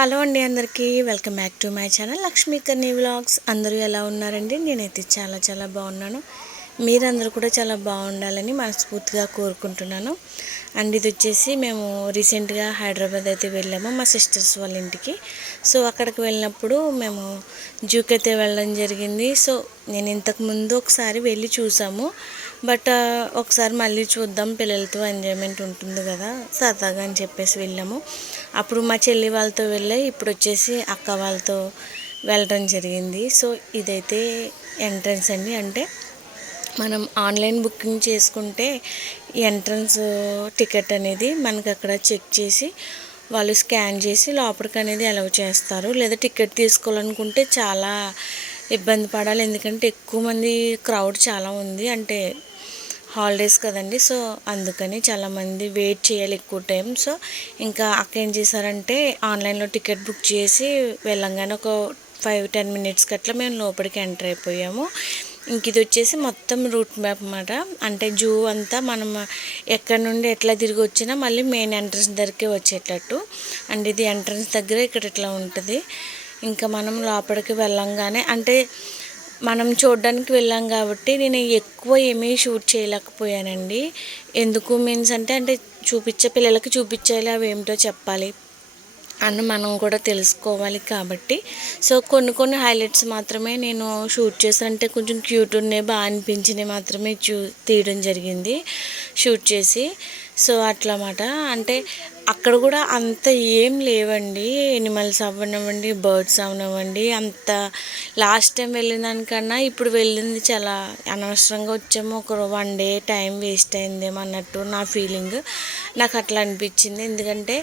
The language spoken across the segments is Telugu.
హలో అండి అందరికీ welcome back to my channel Lakshmi Kanni vlogs. అందరూ ఎలా ఉన్నారండి? నేనైతే చాలా బాగున్నాను. మీరందరూ కూడా చాలా బాగుండాలని మనస్ఫూర్తిగా కోరుకుంటున్నాను. అండ్ ఇది వచ్చేసి మేము రీసెంట్గా హైదరాబాద్ అయితే వెళ్ళాము మా సిస్టర్స్ వాళ్ళ ఇంటికి. సో అక్కడికి వెళ్ళినప్పుడు మేము జూకి అయితే వెళ్ళడం జరిగింది. సో నేను ఇంతకుముందు ఒకసారి వెళ్ళి చూసాము, బట్ ఒకసారి మళ్ళీ చూద్దాం, పిల్లలతో ఎంజాయ్మెంట్ ఉంటుంది కదా సరదాగా అని చెప్పేసి వెళ్ళాము. అప్పుడు మా చెల్లి వాళ్ళతో వెళ్ళి ఇప్పుడు వచ్చేసి అక్క వాళ్ళతో వెళ్ళడం జరిగింది. సో ఇదైతే ఎంట్రన్స్ అండి. అంటే మనం ఆన్లైన్ బుకింగ్ చేసుకుంటే ఎంట్రన్స్ టికెట్ అనేది మనకు అక్కడ చెక్ చేసి వాళ్ళు స్కాన్ చేసి లోపలికి అనేది అలౌ చేస్తారు. లేదా టికెట్ తీసుకోవాలనుకుంటే చాలా ఇబ్బంది పడాలి, ఎందుకంటే ఎక్కువ మంది క్రౌడ్ చాలా ఉంది. అంటే హాలిడేస్ కదండి, సో అందుకని చాలామంది వెయిట్ చేయాలి ఎక్కువ టైం. సో ఇంకా అక్క ఏం చేశారంటే ఆన్లైన్లో టికెట్ బుక్ చేసి వెళ్ళంగానే ఒక 5-10 మినిట్స్కి అట్లా మేము లోపలికి ఎంటర్ అయిపోయాము. ఇంక ఇది వచ్చేసి మొత్తం రూట్ మ్యాప్ అన్నమాట. అంటే జూ అంతా మనం ఎక్కడి నుండి ఎట్లా తిరిగి వచ్చినా మళ్ళీ మెయిన్ ఎంట్రన్స్ దగ్గరికి వచ్చేటట్టు. అండ్ ఇది ఎంట్రన్స్ దగ్గర ఇక్కడ ఇట్లా ఉంటుంది. ఇంకా మనం లోపలికి వెళ్ళంగానే అంటే మనం చూడడానికి వెళ్ళాం కాబట్టి నేను ఎక్కువ ఏమీ షూట్ చేయలేకపోయానండి. ఎందుకు మీన్స్ అంటే పిల్లలకి చూపించాలి, అవి ఏమిటో చెప్పాలి అని మనం కూడా తెలుసుకోవాలి కాబట్టి. సో కొన్ని హైలైట్స్ మాత్రమే నేను షూట్ చేశాను. అంటే కొంచెం క్యూట్ ఉన్నాయి, బాగా అనిపించినవి మాత్రమే తీయడం జరిగింది షూట్ చేసి. సో అట్లా అన్నమాట. అంటే అక్కడ కూడా అంత ఏం లేవండి, ఎనిమల్స్ అవ్వనివ్వండి, బర్డ్స్ అవనివ్వండి. అంత లాస్ట్ టైం వెళ్ళిన దానికన్నా ఇప్పుడు వెళ్ళింది చాలా అనవసరంగా వచ్చాము. ఒక 1 డే టైం వేస్ట్ అయిందేమో అన్నట్టు నా ఫీలింగ్. నాకు అట్లా అనిపించింది. ఎందుకంటే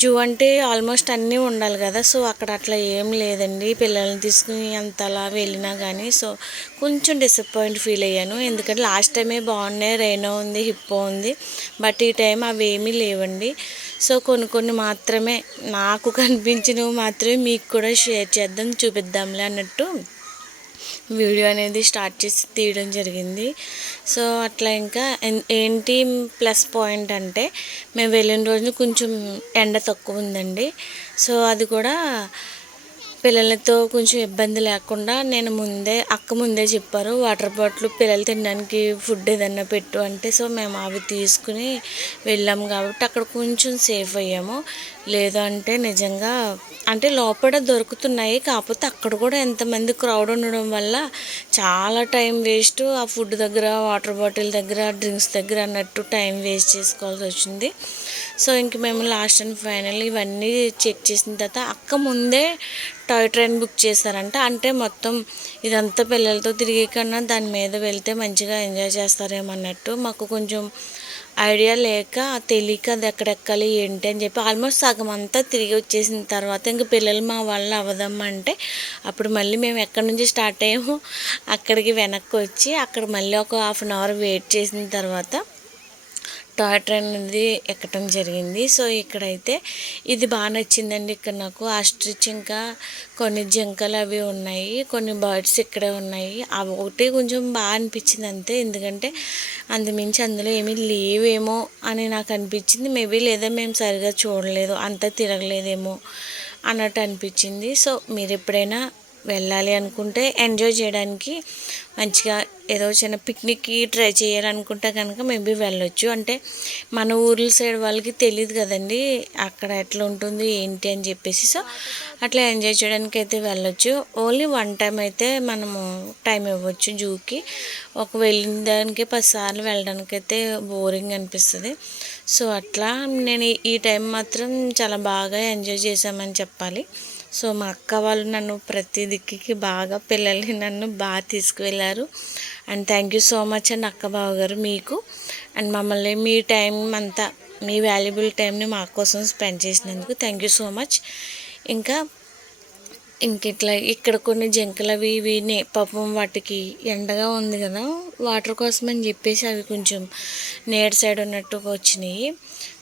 జూ అంటే ఆల్మోస్ట్ అన్నీ ఉండాలి కదా, సో అక్కడ అట్లా ఏం లేదండి. పిల్లల్ని తీసుకుని అంతలా వెళ్ళినా కానీ సో కొంచెం డిసప్పాయింట్ ఫీల్ అయ్యాను. ఎందుకంటే లాస్ట్ టైమే బాగున్నాయి, రైనో ఉంది, హిప్పో ఉంది, బట్ ఈ టైం అవి ఏమీ లేవండి. సో కొన్ని మాత్రమే నాకు కనిపించినవి మాత్రమే మీకు కూడా షేర్ చేద్దాం, చూపిద్దాంలే అన్నట్టు వీడియో అనేది స్టార్ట్ చేసి తీయడం జరిగింది. సో అట్లా ఇంకా ఏంటి ప్లస్ పాయింట్ అంటే మేము వెళ్ళిన రోజు కొంచెం ఎండ తక్కువ ఉందండి. సో అది కూడా పిల్లలతో కొంచెం ఇబ్బంది లేకుండా నేను అక్క ముందే చెప్పారు, వాటర్ బాటిల్ పిల్లలు తినడానికి ఫుడ్ ఏదన్నా పెట్టు అంటే. సో మేము అవి తీసుకుని వెళ్ళాము కాబట్టి అక్కడ కొంచెం సేఫ్ అయ్యాము. లేదంటే నిజంగా అంటే లోపల దొరుకుతున్నాయి, కాకపోతే అక్కడ కూడా ఎంతమంది క్రౌడ్ ఉండడం వల్ల చాలా టైం వేస్ట్. ఆ ఫుడ్ దగ్గర, వాటర్ బాటిల్ దగ్గర, డ్రింక్స్ దగ్గర అన్నట్టు టైం వేస్ట్ చేసుకోవాల్సి వచ్చింది. సో ఇంక మేము లాస్ట్ అండ్ ఫైనల్ ఇవన్నీ చెక్ చేసిన తర్వాత అక్క ముందే టాయ్ ట్రైన్ బుక్ చేశారంట. అంటే మొత్తం ఇదంతా పిల్లలతో తిరిగే కన్నా దాని మీద వెళ్తే మంచిగా ఎంజాయ్ చేస్తారేమన్నట్టు. మాకు కొంచెం ఐడియా లేక తెలియక అది ఎక్కడెక్కాలి ఏంటి అని చెప్పి ఆల్మోస్ట్ సగం అంతా తిరిగి వచ్చేసిన తర్వాత ఇంక పిల్లలు మా వల్ల అవదమ్మంటే అప్పుడు మళ్ళీ మేము ఎక్కడి నుంచి స్టార్ట్ అయ్యామో అక్కడికి వెనక్కి వచ్చి అక్కడ మళ్ళీ ఒక 1/2 అవర్ వెయిట్ చేసిన తర్వాత టాయ్ ట్రైన్ అనేది ఎక్కడం జరిగింది. సో ఇక్కడైతే ఇది బాగా నచ్చిందండి. ఇక్కడ నాకు ఆస్ట్రిచ్ ఇంకా కొన్ని జింకలు అవి ఉన్నాయి, కొన్ని బర్డ్స్ ఇక్కడే ఉన్నాయి. అవి ఒకటి కొంచెం బాగా అనిపించింది అంతే. ఎందుకంటే అంతమించి అందులో ఏమీ లేవేమో అని నాకు అనిపించింది. మేబీ లేదా మేము సరిగా చూడలేదు, అంతా తిరగలేదేమో అన్నట్టు అనిపించింది. సో మీరు ఎప్పుడైనా వెళ్ళాలి అనుకుంటే ఎంజాయ్ చేయడానికి మంచిగా ఏదో చిన్న పిక్నిక్కి ట్రై చేయాలనుకుంటే కనుక మేబీ వెళ్ళొచ్చు. అంటే మన ఊర్ల సైడ్ వాళ్ళకి తెలియదు కదండి అక్కడ ఎట్లా ఉంటుంది ఏంటి అని చెప్పేసి. సో అట్లా ఎంజాయ్ చేయడానికి అయితే వెళ్ళొచ్చు. ఓన్లీ 1 టైం అయితే మనము టైం ఇవ్వచ్చు జూకి. వెళ్ళిన దానికి 10 సార్లు వెళ్ళడానికి అయితే బోరింగ్ అనిపిస్తుంది. సో అట్లా నేను ఈ టైం మాత్రం చాలా బాగా ఎంజాయ్ చేశామని చెప్పాలి. సో మా అక్క వాళ్ళు నన్ను ప్రతి దిక్కుకి బాగా పిల్లల్ని నన్ను బాగా తీసుకువెళ్ళారు. And thank you so much అండి అక్క బావగారు మీకు. అండ్ మమ్మల్ని మీ టైం అంతా, మీ వాల్యుబుల్ టైంని మా కోసం స్పెండ్ చేసినందుకు థ్యాంక్ యూ సో మచ్. ఇంకా ఇట్లా ఇక్కడ కొన్ని జింకలు అవి ఇవి పాపం వాటికి ఎండగా ఉంది కదా, వాటర్ కోసం అని చెప్పేసి అవి కొంచెం నేడ్ సైడ్ ఉన్నట్టుగా వచ్చినాయి.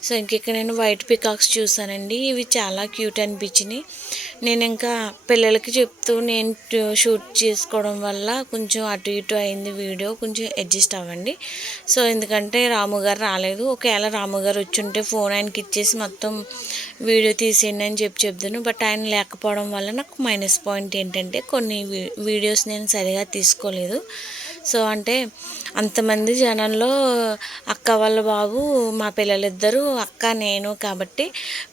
సో ఇక్కడ నేను వైట్ పికాక్స్ చూసానండి. ఇవి చాలా క్యూట్ అనిపించినాయి. నేను ఇంకా పిల్లలకి చెప్తూ నేను షూట్ చేసుకోవడం వల్ల కొంచెం అటు ఇటు అయింది వీడియో, కొంచెం అడ్జస్ట్ అవ్వండి. సో ఎందుకంటే రాము గారు రాలేదు. ఒకవేళ రాము గారు వచ్చుంటే ఫోన్ ఆయనకి ఇచ్చేసి మొత్తం వీడియో తీసేయండి అని చెప్తాను. బట్ ఆయన లేకపోవడం వల్ల నాకు మైనస్ పాయింట్ ఏంటంటే కొన్ని వీడియోస్ నేను సరిగా తీసుకోలేదు. సో అంటే అంతమంది జనంలో అక్క వాళ్ళ బాబు, మా పిల్లలిద్దరూ, అక్క, నేను కాబట్టి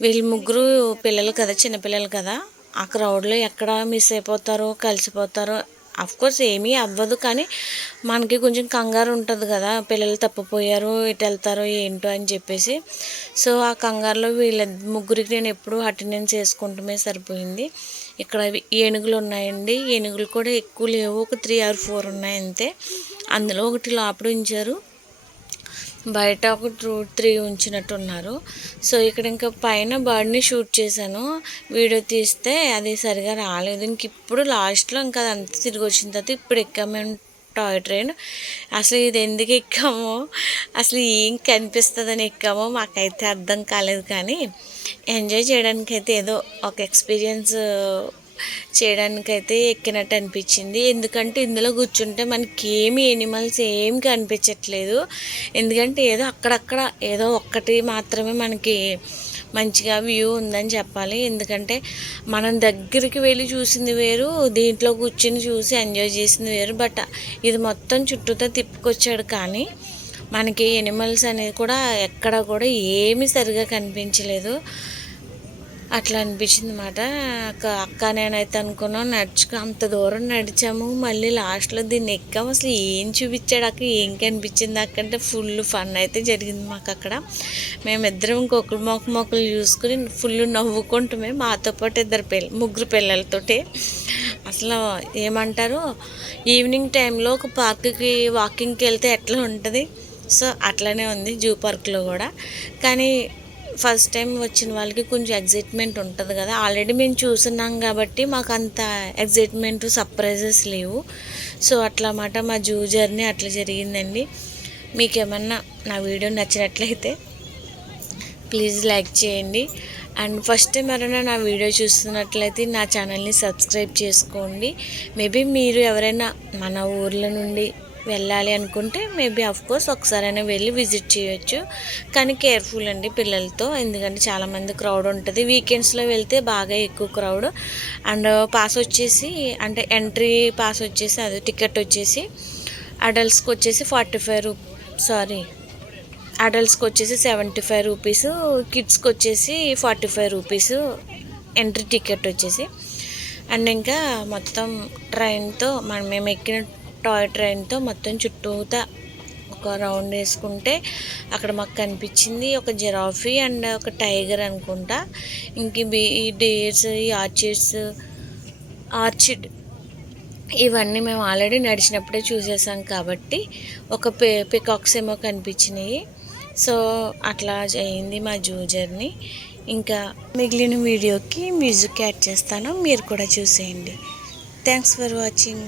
వీళ్ళు ముగ్గురు పిల్లలు కదా, చిన్నపిల్లలు కదా, ఆ క్రౌడ్లో ఎక్కడ మిస్ అయిపోతారో కలిసిపోతారో. అఫ్కోర్స్ ఏమీ అవ్వదు, కానీ మనకి కొంచెం కంగారు ఉంటుంది కదా, పిల్లలు తప్పిపోయారు ఎటు వెళ్తారో ఏంటో అని చెప్పేసి. సో ఆ కంగారులో వీళ్ళ ముగ్గురికి నేను ఎప్పుడూ అటెండెన్స్ వేసుకుంటమే సరిపోయింది. ఇక్కడ ఏనుగులు ఉన్నాయండి. ఏనుగులు కూడా ఎక్కువ లేవు, ఒక 3 or 4 ఉన్నాయి అంతే. అందులో ఒకటి లోపల ఉంచారు, బయట ఒక 2-3 ఉంచినట్టున్నారు. సో ఇక్కడ ఇంకా పైన బర్డ్ని షూట్ చేశాను. వీడియో తీస్తే అది సరిగా రాలేదు. ఇంక ఇప్పుడు లాస్ట్లో ఇంకా అదంతా తిరిగి వచ్చిన తర్వాత ఇప్పుడు ఎక్కాము మేము టాయ్ ట్రైన్. అసలు ఇది ఎందుకు ఎక్కామో, అసలు ఏం కనిపిస్తుందని ఎక్కామో మాకైతే అర్థం కాలేదు. కానీ ఎంజాయ్ చేయడానికైతే ఏదో ఒక ఎక్స్పీరియన్స్ చేయడానికైతే ఎక్కినట్టు అనిపించింది. ఎందుకంటే ఇందులో కూర్చుంటే మనకి ఏమి ఎనిమల్స్ ఏం కనిపించట్లేదు. ఎందుకంటే ఏదో అక్కడక్కడ ఏదో ఒక్కటి మాత్రమే మనకి మంచిగా వ్యూ ఉందని చెప్పాలి. ఎందుకంటే మనం దగ్గరికి వెళ్ళి చూసింది వేరు, దీంట్లో కూర్చుని చూసి ఎంజాయ్ చేసింది వేరు. బట్ ఇది మొత్తం చుట్టూతో తిప్పుకొచ్చాడు, కానీ మనకి ఎనిమల్స్ అనేది కూడా ఎక్కడ కూడా ఏమీ సరిగా కనిపించలేదు. అట్లా అనిపించింది అన్నమాట. అక్క నేనైతే అనుకున్నాం అంత దూరం నడిచాము, మళ్ళీ లాస్ట్లో దీన్ని ఎక్కాము. అసలు ఏం చూపించాడు అక్కడ, ఏం కనిపించింది అక్కడ, ఫుల్ ఫన్ అయితే జరిగింది మాకు అక్కడ. మేమిద్దరం ఇంకొకరు మొక్కలు చూసుకుని ఫుల్ నవ్వుకుంటామే, మాతో పాటు ముగ్గురు పిల్లలతోటి. అసలు ఏమంటారు, ఈవినింగ్ టైంలో ఒక పార్క్కి వాకింగ్కి వెళ్తే ఎట్లా ఉంటుంది, సో అట్లానే ఉంది జూ పార్క్లో కూడా. కానీ ఫస్ట్ టైం వచ్చిన వాళ్ళకి కొంచెం ఎగ్జైట్మెంట్ ఉంటుంది కదా, ఆల్రెడీ మేము చూస్తున్నాం కాబట్టి మాకు అంత ఎగ్జైట్మెంట్ సర్ప్రైజెస్ లేవు. సో అట్లా మాట మా జూ జర్నీ అట్లా జరిగిందండి. మీకు ఏమన్నా నా వీడియో నచ్చినట్లయితే ప్లీజ్ లైక్ చేయండి. అండ్ ఫస్ట్ టైం ఎవరైనా నా వీడియో చూస్తున్నట్లయితే నా ఛానల్ని సబ్స్క్రైబ్ చేసుకోండి. మేబీ మీరు ఎవరైనా మన ఊర్ల నుండి వెళ్ళాలి అనుకుంటే మేబీ కోర్స్ ఒకసారైనా వెళ్ళి విజిట్ చేయొచ్చు. కానీ కేర్ఫుల్ అండి పిల్లలతో, ఎందుకంటే చాలామంది క్రౌడ్ ఉంటుంది. వీకెండ్స్లో వెళ్తే బాగా ఎక్కువ క్రౌడ్. అండ్ పాస్ వచ్చేసి అంటే ఎంట్రీ పాస్ వచ్చేసి అది టికెట్ వచ్చేసి అడల్ట్స్కి వచ్చేసి అడల్ట్స్కి వచ్చేసి 75 రూపీస్, కిడ్స్కి వచ్చేసి 45 రూపీస్ ఎంట్రీ టికెట్ వచ్చేసి. అండ్ ఇంకా మొత్తం ట్రైన్తో మేము ఎక్కిన టాయ్ ట్రైన్తో మొత్తం చుట్టూతా ఒక రౌండ్ వేసుకుంటే అక్కడ మాకు కనిపించింది ఒక జిరాఫీ అండ్ ఒక టైగర్ అనుకుంటా. ఇంక ఈ డేర్స్, ఈ ఆర్చిడ్ ఇవన్నీ మేము ఆల్రెడీ నడిచినప్పుడే చూసేసాం కాబట్టి ఒక పికాక్స్ ఏమో కనిపించినాయి. సో అట్లా అయింది మా జూ జర్నీ. ఇంకా మిగిలిన వీడియోకి మ్యూజిక్ యాడ్ చేస్తాను, మీరు కూడా చూసేయండి. Thanks for watching.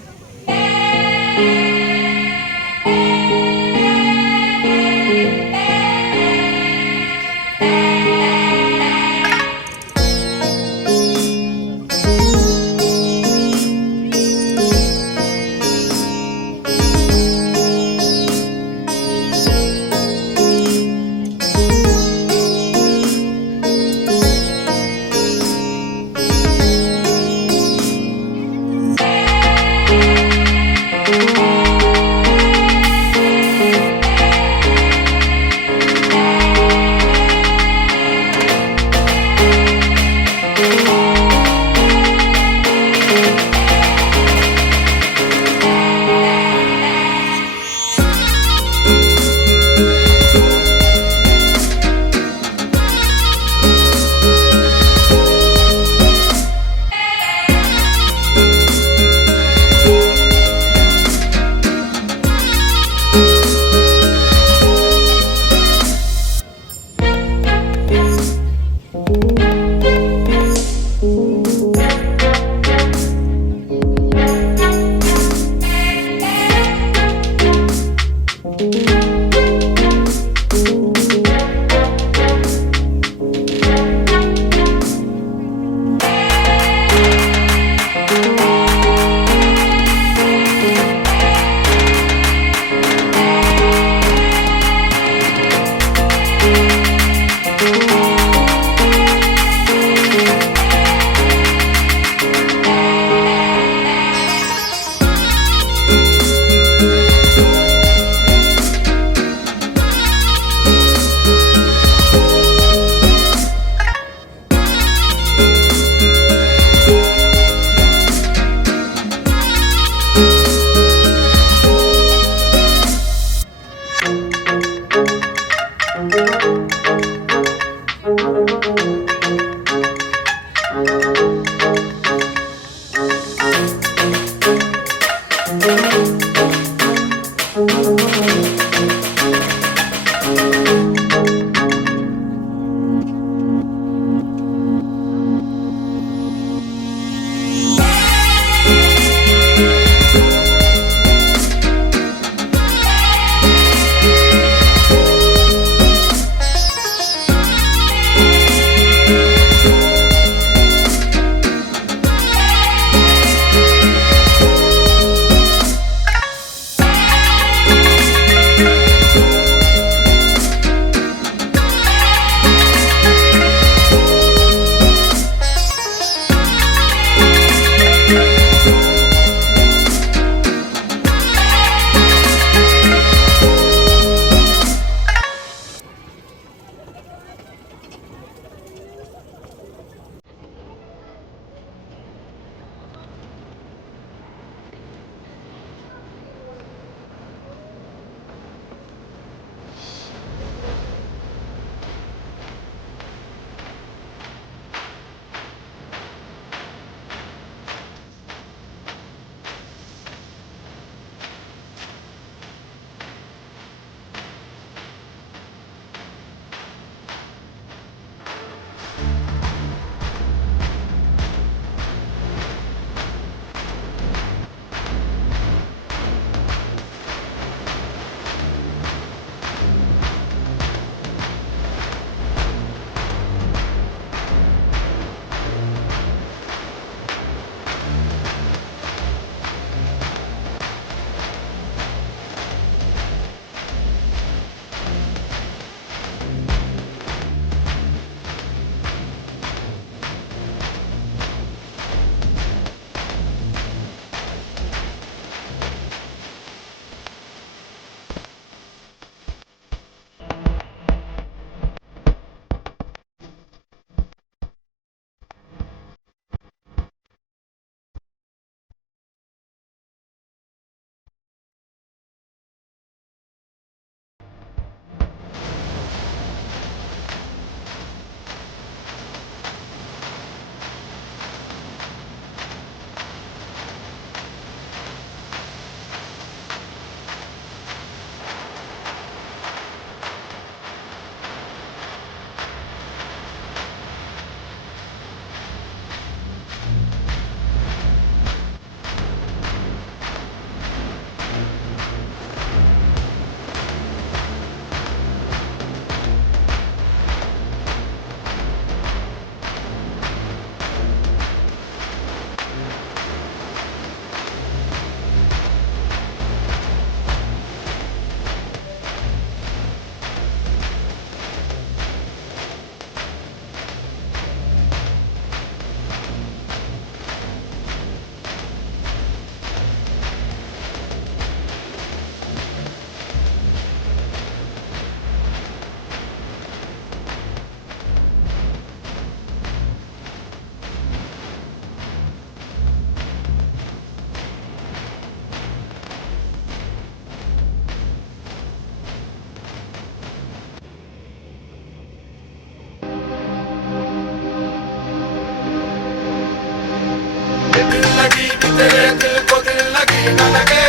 ये दिल लगी कि तेरे दिल को दिल लगी न लगे,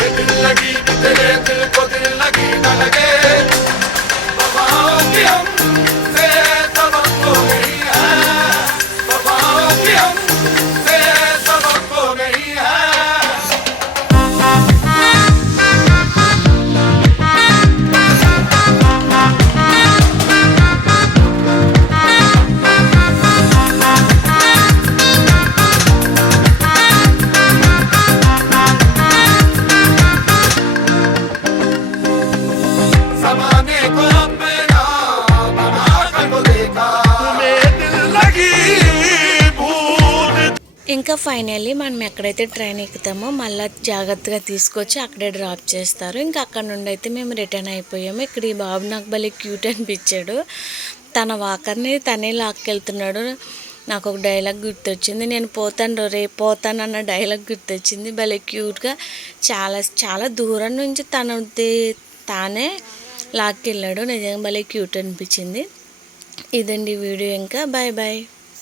ये दिल लगी कि तेरे दिल को दिल लगी न लगे। वफाओं की हमसे सबक तो नहीं है, वफाओं की हमसे सबक तो नहीं है। ज़माने को अपना बना कर तो देखा, तुम्हें दिल लगी भूल। ఇంకా ఫైనల్లీ మనం ఎక్కడైతే ట్రైన్ ఎక్కుతామో మళ్ళీ జాగ్రత్తగా తీసుకొచ్చి అక్కడే డ్రాప్ చేస్తారు. ఇంకా అక్కడ నుండి అయితే మేము రిటర్న్ అయిపోయాము. ఇక్కడ ఈ బాబు నాకు భలే క్యూట్ అనిపించాడు. తన వాకర్ని తనే లాక్కెళ్తున్నాడు. నాకు ఒక డైలాగ్ గుర్తొచ్చింది, నేను పోతాను రేపు పోతాను అన్న డైలాగ్ గుర్తొచ్చింది. భలే క్యూట్గా చాలా చాలా దూరం నుంచి తానే లాక్కెళ్ళాడు. నిజంగా భలే క్యూట్ అనిపించింది. ఇదండి వీడియో. ఇంకా బాయ్ బాయ్.